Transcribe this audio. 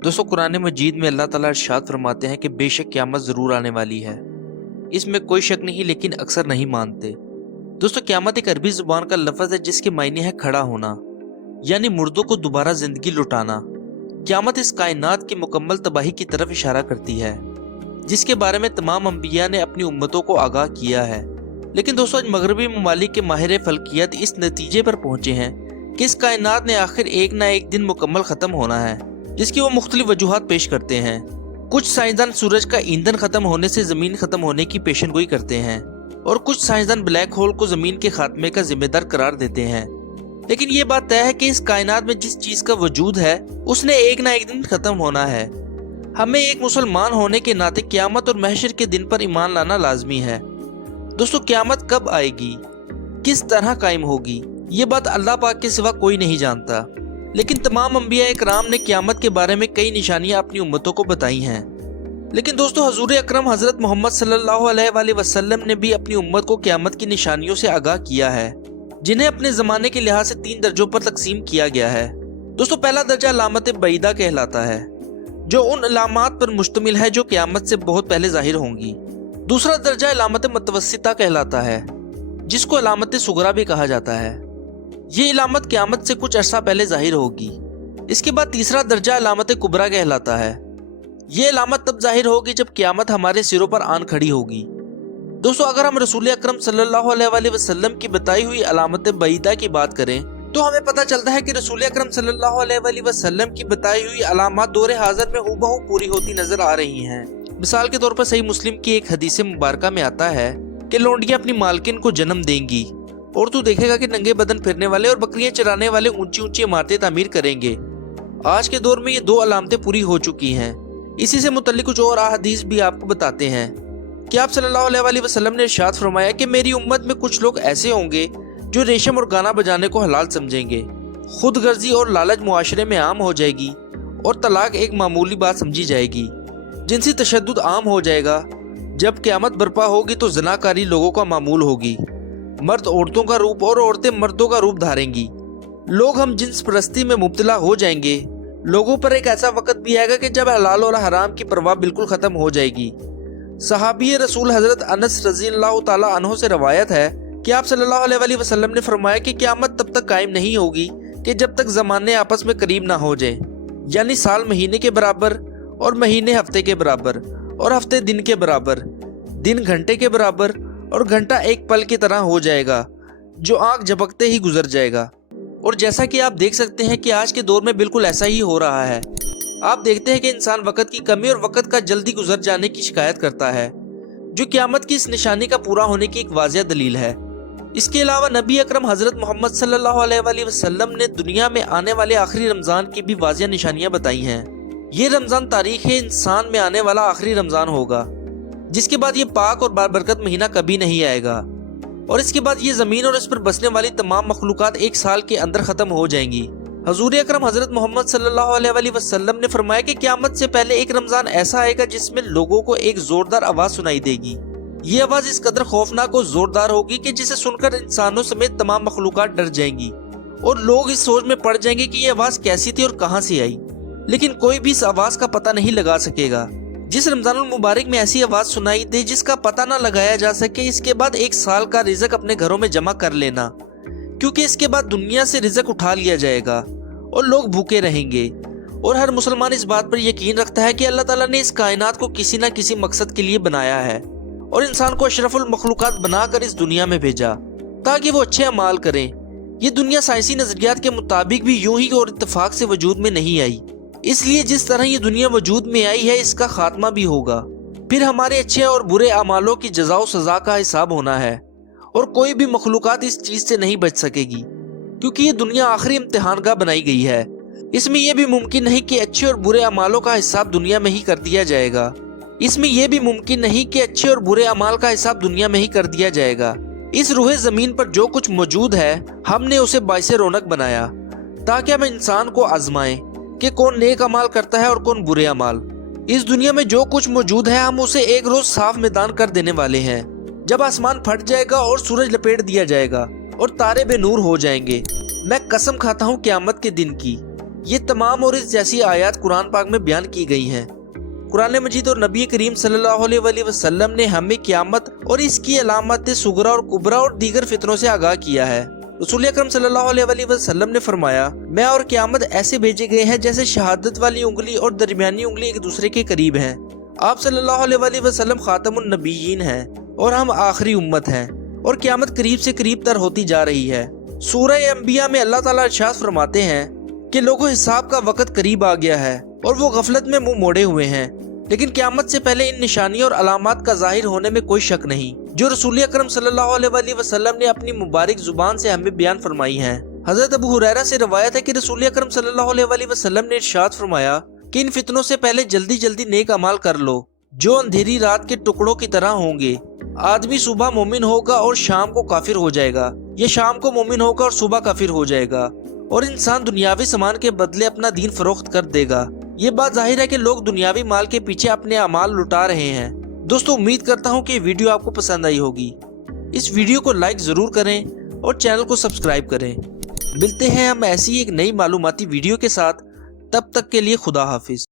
दोस्तों कुरान मजीद में अल्लाह ताला इरशाद फरमाते हैं कि बेशक क़यामत ज़रूर आने वाली है। इसमें कोई शक नहीं, लेकिन अक्सर नहीं मानते। दोस्तों क़यामत एक अरबी ज़ुबान का लफ्ज़ है जिसके मायने है खड़ा होना, यानी मुर्दों को दोबारा ज़िंदगी लुटाना। क़यामत इस कायनात की मुकम्मल तबाही की तरफ इशारा करती है, जिसके बारे में तमाम अंबिया ने अपनी उम्मतों को आगाह किया है। लेकिन दोस्तों आज मगरबी ममालिक के माहिर फल्कियत इस नतीजे पर पहुंचे हैं कि इस कायनात ने आखिर एक ना एक दिन मुकम्मल ख़त्म होना है, जिसकी वो मुख्तलिफ वजूहात पेश करते हैं। कुछ साइंसदान सूरज का ईंधन खत्म होने से जमीन खत्म होने की पेशनगोई करते हैं, और कुछ साइंसदान ब्लैक होल को जमीन के खात्मे का जिम्मेदार करार देते हैं। लेकिन ये बात तय है कि इस कायनात में जिस चीज का वजूद है उसने एक ना एक दिन खत्म होना है। हमें एक मुसलमान होने के नाते क़यामत और महशर के दिन पर ईमान लाना लाजमी है। दोस्तों क़यामत कब आएगी, किस तरह कायम होगी, ये बात अल्लाह पाक के सिवा कोई नहीं जानता। लेकिन तमाम अंबिया इकराम ने क़यामत के बारे में कई निशानियां अपनी उम्मतों को बताई हैं। लेकिन दोस्तों हजूर अकरम हजरत मोहम्मद सल्लल्लाहु अलैहि वसल्लम ने भी अपनी उम्मत को क़यामत की निशानियों से आगाह किया है, जिन्हें अपने ज़माने के लिहाज से 3 दर्जों पर तकसीम किया गया है। दोस्तों पहला दर्जा अलामत बईदा कहलाता है, जो उन अलामात पर मुश्तमिल है जो क़यामत से बहुत पहले ज़ाहिर होंगी। दूसरा दर्जा अलामत मुतवस्सिता कहलाता है, जिसको अलामत सुगरा भी कहा जाता है। ये अलामत क़यामत से कुछ अरसा पहले ज़ाहिर होगी। इसके बाद तीसरा दर्जा अलामत कुबरा कहलाता है। ये अलामत तब ज़ाहिर होगी जब क़यामत हमारे सिरों पर आन खड़ी होगी। दोस्तों अगर हम रसूल अकरम सल्लल्लाहु अलैहि वसल्लम की बताई हुई अलामत बईदा की बात करें तो हमें पता चलता है कि रसूल अकरम सल्लल्लाहु अलैहि वसल्लम की बताई हुई अलामत दौरे हाज़िर में हूबहू पूरी होती नजर आ रही हैं। मिसाल के तौर पर सही मुस्लिम की एक हदीस मुबारका में आता है कि लौंडियां अपनी मालकिन को जन्म देंगी और तू देखेगा कि नंगे बदन फिरने वाले और बकरियां चराने वाले ऊंची ऊंची इमारतें तामीर करेंगे। आज के दौर में ये 2 अलामतें पूरी हो चुकी हैं। इसी से मुतल्लिक कुछ और अहादीस भी आपको बताते हैं कि आप सल्लल्लाहु अलैहि वसल्लम ने इरशाद फरमाया कि मेरी उम्मत में कुछ लोग ऐसे होंगे जो रेशम और गाना बजाने को हलाल समझेंगे। खुद गर्जी और लालच मुआशरे में आम हो जाएगी और तलाक एक मामूली बात समझी जाएगी। जिनसी तशद्दुद आम हो जाएगा। जब क़यामत बर्पा होगी तो ज़नाकारी लोगों का मामूल होगी। मर्द औरतों का रूप और औरतें मर्दों का रूप धारेंगी। लोग हम जिन्स परस्ती में मुब्तला हो जाएंगे। लोगों पर एक ऐसा वक्त भी आएगा कि जब हलाल और हराम की परवाह बिल्कुल खत्म हो जाएगी। सहाबी रसूल हजरत अनस रज़ियल्लाहु ताला अन्हु से रवायत है कि आप सल्लल्लाहु अलैहि वसल्लम ने फरमाया कि क़यामत तब तक कायम नहीं होगी कि जब तक ज़माने आपस में करीब ना हो जाए, यानी साल महीने के बराबर और महीने हफ्ते के बराबर और हफ्ते दिन के बराबर, दिन घंटे के बराबर और घंटा एक पल की तरह हो जाएगा जो आंख झपकते ही गुजर जाएगा। और जैसा कि आप देख सकते हैं कि आज के दौर में बिल्कुल ऐसा ही हो रहा है। आप देखते हैं कि इंसान वक़्त की कमी और वक़्त का जल्दी गुजर जाने की शिकायत करता है, जो क़यामत की इस निशानी का पूरा होने की एक वाज़िह दलील है। इसके अलावा नबी अकरम हज़रत मोहम्मद सल्लल्लाहु अलैहि वसल्लम ने दुनिया में आने वाले आखिरी रमज़ान की भी वाज़िह निशानियाँ बताई हैं। ये रमज़ान तारीख़ इंसान में आने वाला आखिरी रमज़ान होगा, जिसके बाद ये पाक और बाबरकत महीना कभी नहीं आएगा, और इसके बाद ये ज़मीन और इस पर बसने वाली तमाम मखलूक़ात 1 साल के अंदर ख़त्म हो जाएंगी। हजूर अकरम हज़रत मोहम्मद सल्लल्लाहु अलैहि वसल्लम ने फरमाया कि क़यामत से पहले एक रमज़ान ऐसा आएगा जिसमें लोगों को एक ज़ोरदार आवाज़ सुनाई देगी। ये आवाज़ इस कदर खौफनाक और ज़ोरदार होगी कि जिसे सुनकर इंसानों समेत तमाम मखलूक़ात डर जाएंगी और लोग इस सोच में पड़ जाएंगे कि ये आवाज़ कैसी थी और कहाँ से आई। लेकिन कोई भी इस आवाज़ का पता नहीं लगा सकेगा। जिस रमज़ानुल मुबारक में ऐसी आवाज़ सुनाई दे जिसका पता ना लगाया जा सके, इसके बाद 1 साल का रिज़्क अपने घरों में जमा कर लेना, क्योंकि इसके बाद दुनिया से रिज़्क उठा लिया जाएगा और लोग भूखे रहेंगे। और हर मुसलमान इस बात पर यकीन रखता है कि अल्लाह ताला ने इस कायनात को किसी न किसी मकसद के लिए बनाया है और इंसान को अशरफुल मखलूक़ात बनाकर इस दुनिया में भेजा ताकि वो अच्छे अमाल करें। ये दुनिया साइंसी नज़रियात के मुताबिक भी यूं ही और इत्तेफाक से वजूद में नहीं आई, इसलिए जिस तरह ये दुनिया वजूद में आई है इसका खात्मा भी होगा। फिर हमारे अच्छे और बुरे अमालों की जज़ा और सज़ा का हिसाब होना है और कोई भी मखलूक़ात इस चीज़ से नहीं बच सकेगी, क्योंकि ये दुनिया आखिरी इम्तिहान का बनाई गई है। इसमें यह भी मुमकिन नहीं कि अच्छे और बुरे अमालों का हिसाब दुनिया में ही कर दिया जाएगा। इसमें यह भी मुमकिन नहीं कि अच्छे और बुरे अमाल का हिसाब दुनिया में ही कर दिया जाएगा। इस रूहे ज़मीन पर जो कुछ मौजूद है हमने उसे बाइसे रौनक बनाया ताकि हम इंसान को आजमाएं कि कौन नेक अमाल करता है और कौन बुरे अमाल। इस दुनिया में जो कुछ मौजूद है हम उसे एक रोज साफ मैदान कर देने वाले हैं, जब आसमान फट जाएगा और सूरज लपेट दिया जाएगा और तारे बेनूर हो जाएंगे। मैं कसम खाता हूँ क़यामत के दिन की, یہ تمام اور اس جیسی آیات قرآن پاک میں بیان کی گئی ہیں۔ قرآن مجید اور نبی کریم صلی اللہ علیہ وسلم نے ہمیں قیامت اور اس کی علامات صغرا اور کبرا اور دیگر فتنوں سے آگاہ کیا ہے۔ رسول اکرم صلی اللہ علیہ وسلم نے فرمایا، میں اور قیامت ایسے بھیجے گئے ہیں جیسے شہادت والی انگلی اور درمیانی انگلی ایک دوسرے کے قریب ہیں۔ آپ صلی اللہ علیہ وسلم خاتم النبیین ہیں اور ہم آخری امت ہیں، اور قیامت قریب سے قریب تر ہوتی جا رہی ہے۔ سورہ انبیاء میں اللہ تعالیٰ ارشاد فرماتے ہیں کہ لوگوں، حساب کا وقت قریب آ گیا ہے اور وہ غفلت میں منہ موڑے ہوئے ہیں، لیکن قیامت سے پہلے ان نشانیوں اور علامات کا ظاہر ہونے میں کوئی شک نہیں جو رسول اکرم صلی اللہ علیہ وسلم نے اپنی مبارک زبان سے ہمیں بیان فرمائی ہیں۔ حضرت ابو ہریرہ سے روایت ہے کہ رسول اکرم صلی اللہ علیہ وسلم نے ارشاد فرمایا کہ ان فتنوں سے پہلے جلدی جلدی نیک اعمال کر لو جو اندھیری رات کے ٹکڑوں کی طرح ہوں گے۔ آدمی صبح مومن ہوگا اور شام کو کافر ہو جائے گا، یا شام کو مومن ہوگا اور صبح کافر ہو جائے گا، اور انسان دنیاوی سامان کے بدلے اپنا دین فروخت کر دے گا۔ یہ بات ظاہر ہے کہ لوگ دنیاوی مال کے پیچھے اپنے اعمال لٹا رہے ہیں۔ دوستو، امید کرتا ہوں کہ یہ ویڈیو آپ کو پسند آئی ہوگی۔ اس ویڈیو کو لائک ضرور کریں اور چینل کو سبسکرائب کریں۔ ملتے ہیں ہم ایسی ایک نئی معلوماتی ویڈیو کے ساتھ، تب تک کے لیے خدا حافظ۔